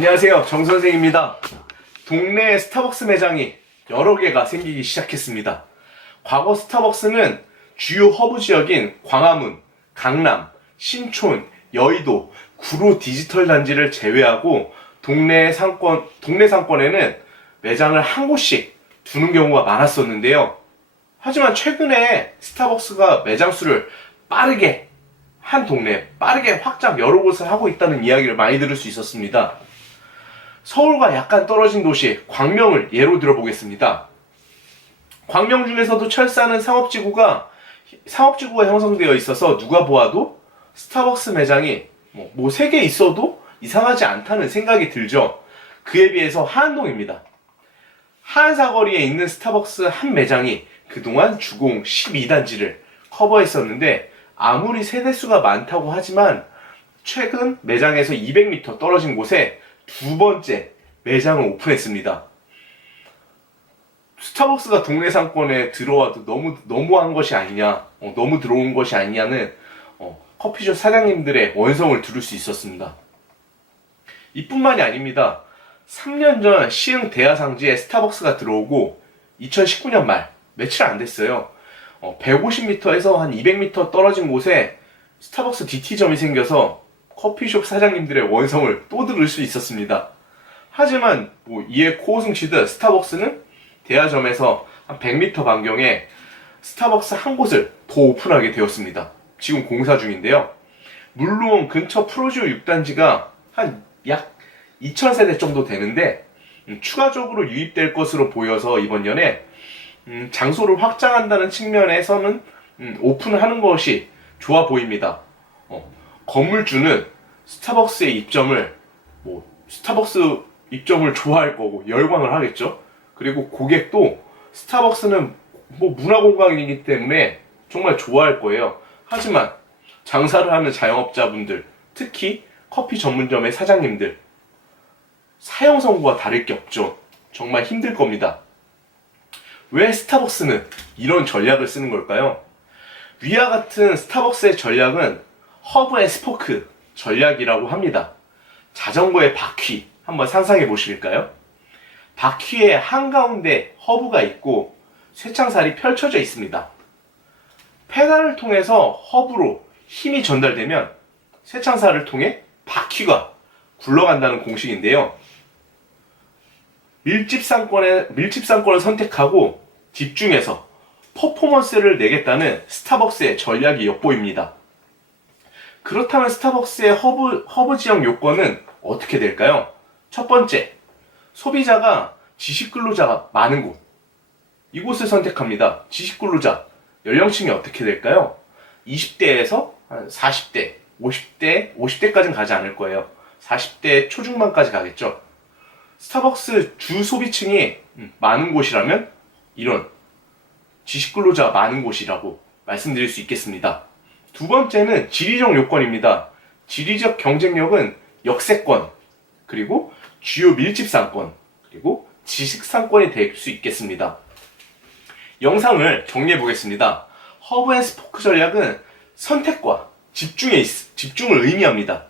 안녕하세요, 정선생입니다. 동네에 스타벅스 매장이 여러 개가 생기기 시작했습니다. 과거 스타벅스는 주요 허브 지역인 광화문, 강남, 신촌, 여의도, 구로 디지털 단지를 제외하고 동네 상권에는 매장을 한 곳씩 두는 경우가 많았었는데요. 하지만 최근에 스타벅스가 매장 수를 빠르게 한 동네 빠르게 확장 여러 곳을 하고 있다는 이야기를 많이 들을 수 있었습니다. 서울과 약간 떨어진 도시 광명을 예로 들어보겠습니다. 광명 중에서도 철사는 상업지구가 형성되어 있어서 누가 보아도 스타벅스 매장이 뭐 3개 있어도 이상하지 않다는 생각이 들죠. 그에 비해서 하안동입니다. 하안사거리에 있는 스타벅스 한 매장이 그동안 주공 12단지를 커버했었는데, 아무리 세대수가 많다고 하지만 최근 매장에서 200m 떨어진 곳에 두 번째 매장을 오픈했습니다. 스타벅스가 동네 상권에 들어와도 너무한 것이 아니냐, 너무 들어온 것이 아니냐는 커피숍 사장님들의 원성을 들을 수 있었습니다. 이뿐만이 아닙니다. 3년 전 시흥 대하상지에 스타벅스가 들어오고 2019년 말 며칠 안 됐어요. 150m에서 한 200m 떨어진 곳에 스타벅스 DT점이 생겨서 커피숍 사장님들의 원성을 또 들을 수 있었습니다. 하지만 이에 코웃음 치듯 스타벅스는 대하점에서 한 100m 반경에 스타벅스 한 곳을 더 오픈하게 되었습니다. 지금 공사 중인데요. 물론 근처 프로지오 6단지가 한 약 2000세대 정도 되는데 추가적으로 유입될 것으로 보여서 이번 연에 장소를 확장한다는 측면에서는 오픈을 하는 것이 좋아 보입니다. 건물주는 스타벅스의 입점을 스타벅스 입점을 좋아할 거고 열광을 하겠죠. 그리고 고객도 스타벅스는 문화공간이기 때문에 정말 좋아할 거예요. 하지만 장사를 하는 자영업자분들, 특히 커피 전문점의 사장님들, 사용 선고가 다를 게 없죠. 정말 힘들 겁니다. 왜 스타벅스는 이런 전략을 쓰는 걸까요? 위와 같은 스타벅스의 전략은 허브 앤 스포크 전략이라고 합니다. 자전거의 바퀴 한번 상상해 보실까요? 바퀴의 한가운데 허브가 있고 쇠창살이 펼쳐져 있습니다. 페달을 통해서 허브로 힘이 전달되면 쇠창살을 통해 바퀴가 굴러간다는 공식인데요. 밀집상권을 선택하고 집중해서 퍼포먼스를 내겠다는 스타벅스의 전략이 엿보입니다. 그렇다면 스타벅스의 허브 지역 요건은 어떻게 될까요? 첫 번째, 소비자가 지식근로자가 많은 곳. 이곳을 선택합니다. 지식근로자, 연령층이 어떻게 될까요? 20대에서 한 40대, 50대까지는 가지 않을 거예요. 40대 초중반까지 가겠죠. 스타벅스 주 소비층이 많은 곳이라면 이런 지식근로자가 많은 곳이라고 말씀드릴 수 있겠습니다. 두 번째는 지리적 요건입니다. 지리적 경쟁력은 역세권, 그리고 주요 밀집상권, 그리고 지식상권이 될 수 있겠습니다. 영상을 정리해 보겠습니다. 허브 앤 스포크 전략은 선택과 집중을 의미합니다.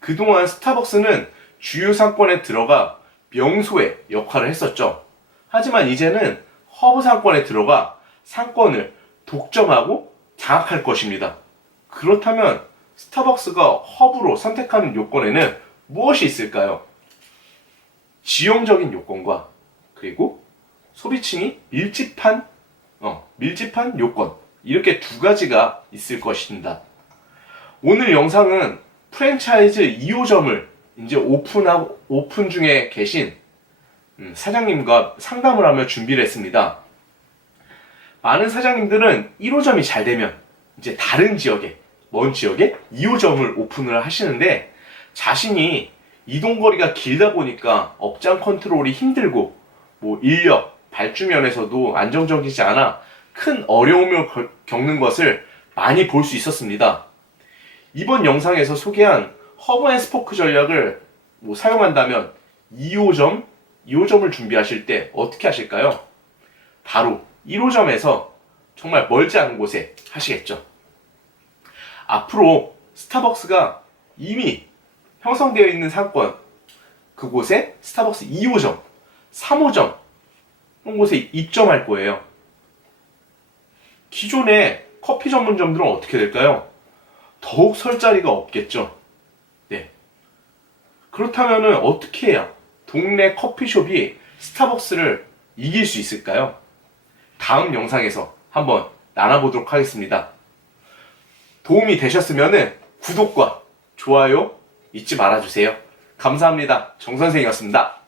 그동안 스타벅스는 주요 상권에 들어가 명소의 역할을 했었죠. 하지만 이제는 허브 상권에 들어가 상권을 독점하고 장악할 것입니다. 그렇다면 스타벅스가 허브로 선택하는 요건에는 무엇이 있을까요? 지형적인 요건과 그리고 소비층이 밀집한 요건, 이렇게 두 가지가 있을 것입니다. 오늘 영상은 프랜차이즈 2호점을 이제 오픈 중에 계신 사장님과 상담을 하며 준비를 했습니다. 많은 사장님들은 1호점이 잘 되면 이제 다른 지역에, 먼 지역에 2호점을 오픈을 하시는데, 자신이 이동거리가 길다 보니까 업장 컨트롤이 힘들고 인력, 발주 면에서도 안정적이지 않아 큰 어려움을 겪는 것을 많이 볼 수 있었습니다. 이번 영상에서 소개한 허브 앤 스포크 전략을 사용한다면 2호점을 준비하실 때 어떻게 하실까요? 바로 1호점에서 정말 멀지 않은 곳에 하시겠죠. 앞으로 스타벅스가 이미 형성되어 있는 상권, 그곳에 스타벅스 2호점, 3호점 이런 곳에 입점할 거예요. 기존의 커피 전문점들은 어떻게 될까요? 더욱 설 자리가 없겠죠. 네. 그렇다면 어떻게 해야 동네 커피숍이 스타벅스를 이길 수 있을까요? 다음 영상에서 한번 나눠보도록 하겠습니다. 도움이 되셨으면 구독과 좋아요 잊지 말아주세요. 감사합니다. 정 선생이었습니다.